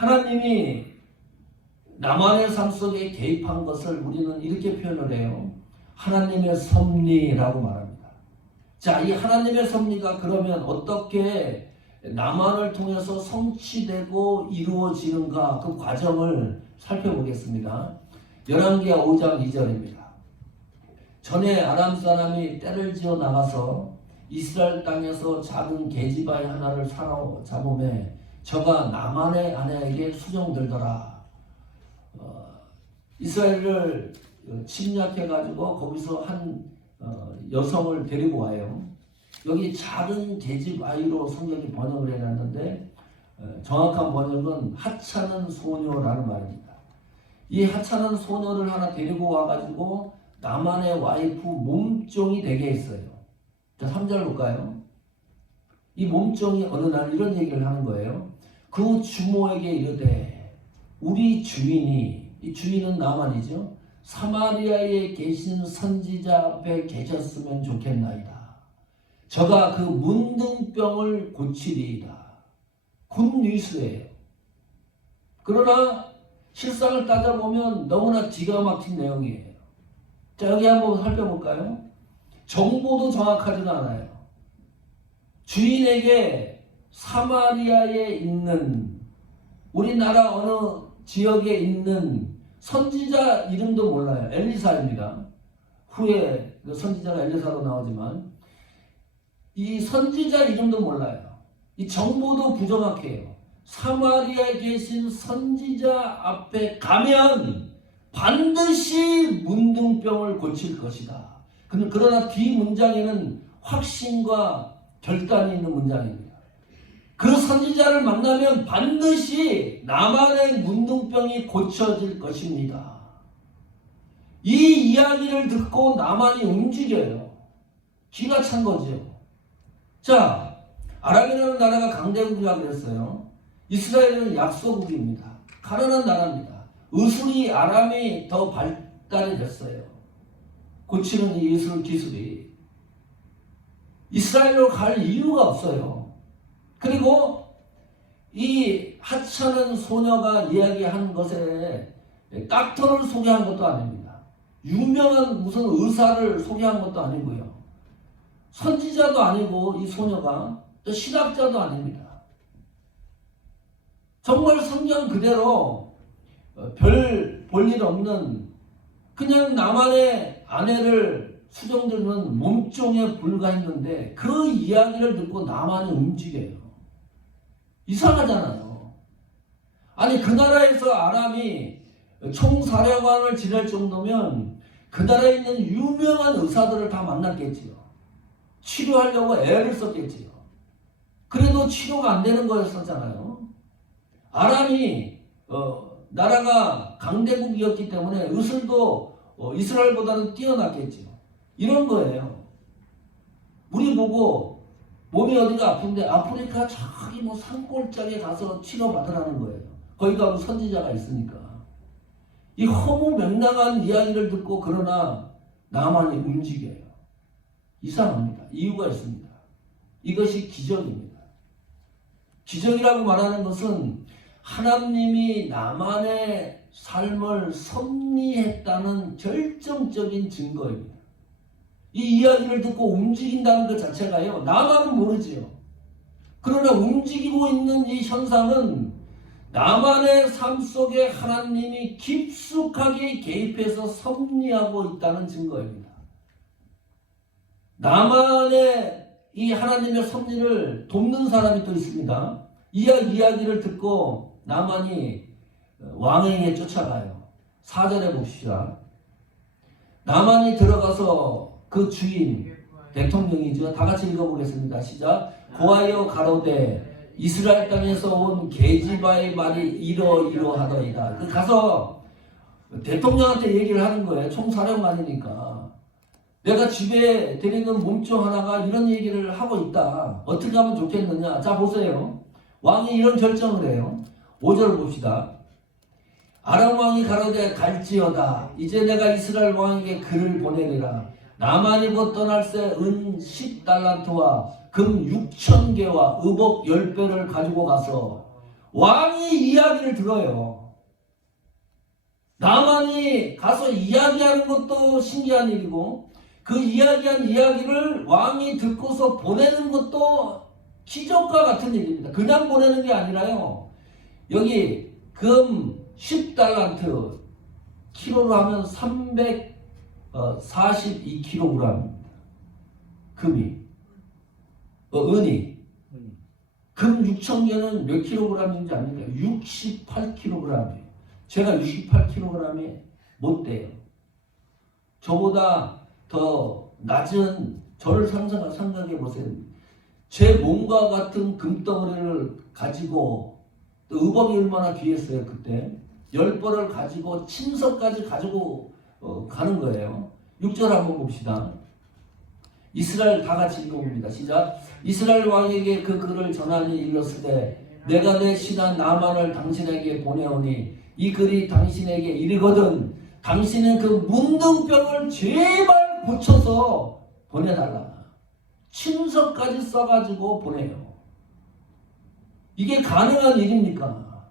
하나님이 나만의 삶 속에 개입한 것을 우리는 이렇게 표현을 해요. 하나님의 섭리라고 말합니다. 자, 이 하나님의 섭리가 그러면 어떻게 나만을 통해서 성취되고 이루어지는가 그 과정을 살펴보겠습니다. 열왕기하 5장 2절입니다. 전에 아람 사람이 떼를 지어 나가서 이스라엘 땅에서 작은 계집아이 하나를 사로잡음에 저가 나만의 아내에게 수종들더라. 이스라엘을 침략해가지고 거기서 한 여성을 데리고 와요. 여기 작은 계집아이로 성경이 번역을 해놨는데 정확한 번역은 하찮은 소녀라는 말입니다. 이 하찮은 소녀를 하나 데리고 와가지고 나만의 와이프 몸종이 되게 했어요. 자, 3절 볼까요? 이 몸종이 어느 날 이런 얘기를 하는 거예요. 그 주모에게 이르되 우리 주인이, 이 주인은 나만이죠, 사마리아에 계신 선지자 앞에 계셨으면 좋겠나이다. 저가 그 문둥병을 고치리이다. 굿뉴스예요. 그러나 실상을 따져보면 너무나 기가 막힌 내용이에요. 자, 여기 한번 살펴볼까요? 정보도 정확하지가 않아요. 주인에게 사마리아에 있는, 우리나라 어느 지역에 있는 선지자 이름도 몰라요. 엘리사입니다. 후에 그 선지자가 엘리사로 나오지만 이 선지자 이름도 몰라요. 이 정보도 부정확해요. 사마리아에 계신 선지자 앞에 가면 반드시 문둥병을 고칠 것이다. 그러나 뒤 문장에는 확신과 결단이 있는 문장입니다. 그 선지자를 만나면 반드시 나만의 문둥병이 고쳐질 것입니다. 이 이야기를 듣고 나만이 움직여요. 기가 찬 거죠. 자, 아람이라는 나라가 강대국이라고 그랬어요. 이스라엘은 약소국입니다. 가난한 나라입니다. 의술이 아람이 더 발달이 됐어요. 고치는 이 예술 기술이. 이스라엘로 갈 이유가 없어요. 그리고 이 하찮은 소녀가 이야기한 것에 닥터를 소개한 것도 아닙니다. 유명한 무슨 의사를 소개한 것도 아니고요. 선지자도 아니고 이 소녀가 또 신학자도 아닙니다. 정말 성경 그대로 별 볼일 없는 그냥 나만의 아내를 수종들면 몸종에 불과했는데 그 이야기를 듣고 나만이 움직여요. 이상하잖아요. 아니, 그 나라에서 아람이 총사령관을 지낼 정도면 그 나라에 있는 유명한 의사들을 다 만났겠지요. 치료하려고 애를 썼겠지요. 그래도 치료가 안 되는 거였었잖아요. 아람이 나라가 강대국이었기 때문에 의술도 이스라엘보다는 뛰어났겠지요. 이런 거예요. 우리 보고 몸이 어디가 아픈데 아프리카 저기 뭐 산골짜기에 가서 치료받으라는 거예요. 거기 가면 선지자가 있으니까. 이 허무맹랑한 이야기를 듣고 그러나 나만이 움직여요. 이상합니다. 이유가 있습니다. 이것이 기적입니다. 기적이라고 말하는 것은 하나님이 나만의 삶을 섭리했다는 결정적인 증거입니다. 이 이야기를 듣고 움직인다는 것 자체가요, 나만은 모르지요. 그러나 움직이고 있는 이 현상은 나만의 삶 속에 하나님이 깊숙하게 개입해서 섭리하고 있다는 증거입니다. 나만의 이 하나님의 섭리를 돕는 사람이 또 있습니다. 이 이야기를 듣고 나만이 왕에게 쫓아가요. 4절에 봅시다. 나만이 들어가서 그 주인, 대통령이죠. 다 같이 읽어보겠습니다. 시작. 고하여 가로되 이스라엘 땅에서 온 계집아의 말이 이러이러하더이다. 가서 대통령한테 얘기를 하는 거예요. 총사령관이니까. 내가 집에 데리는 몸종 하나가 이런 얘기를 하고 있다. 어떻게 하면 좋겠느냐. 자, 보세요. 왕이 이런 결정을 해요. 5절 봅시다. 아람 왕이 가로되 갈지어다. 이제 내가 이스라엘 왕에게 글을 보내리라. 나만이 곧 떠날새 은 10달란트와 금 6,000개와 의복 10배를 가지고 가서 왕이 이야기를 들어요. 나만이 가서 이야기하는 것도 신기한 일이고 그 이야기한 이야기를 왕이 듣고서 보내는 것도 기적과 같은 일입니다. 그냥 보내는 게 아니라요. 여기 금 10달란트 키로로 하면 342kg 금이 은이 금 6,000개는 몇 킬로그램인지 압니까? 68kg이에요. 제가 68kg에 못 돼요. 저보다 더 낮은 저를 생각해 보세요. 제 몸과 같은 금덩어리를 가지고 의복이 얼마나 귀했어요 그때. 10벌을 가지고 침석까지 가지고 가는 거예요. 6절 한번 봅시다. 이스라엘 다 같이 읽어봅니다. 시작. 이스라엘 왕에게 그 글을 전하니 일렀으되 내가 내 신하 나만을 당신에게 보내오니 이 글이 당신에게 이르거든 당신은 그 문둥병을 제발 고쳐서 보내달라. 침석까지 써가지고 보내요. 이게 가능한 일입니까?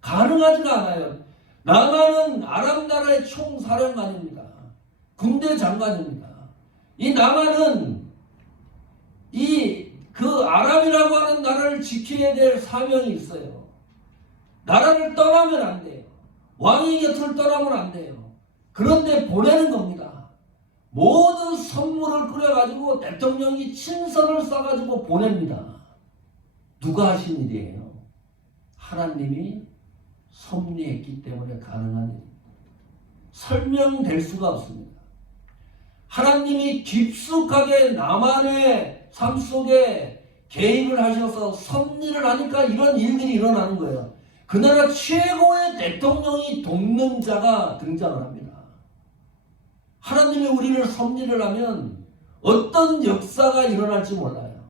가능하지가 않아요. 나만은 아람 나라의 총사령관입니다. 군대 장관입니다. 이 나만은 그 아람이라고 하는 나라를 지켜야 될 사명이 있어요. 나라를 떠나면 안 돼요. 왕의 곁을 떠나면 안 돼요. 그런데 보내는 겁니다. 모든 선물을 끓여가지고 대통령이 친서를 써가지고 보냅니다. 누가 하신 일이에요? 하나님이 섭리했기 때문에 가능한 일입니다. 설명될 수가 없습니다. 하나님이 깊숙하게 나만의 삶 속에 개입을 하셔서 섭리를 하니까 이런 일들이 일어나는 거예요. 그 나라 최고의 대통령이 돕는 자가 등장을 합니다. 하나님이 우리를 섭리를 하면 어떤 역사가 일어날지 몰라요.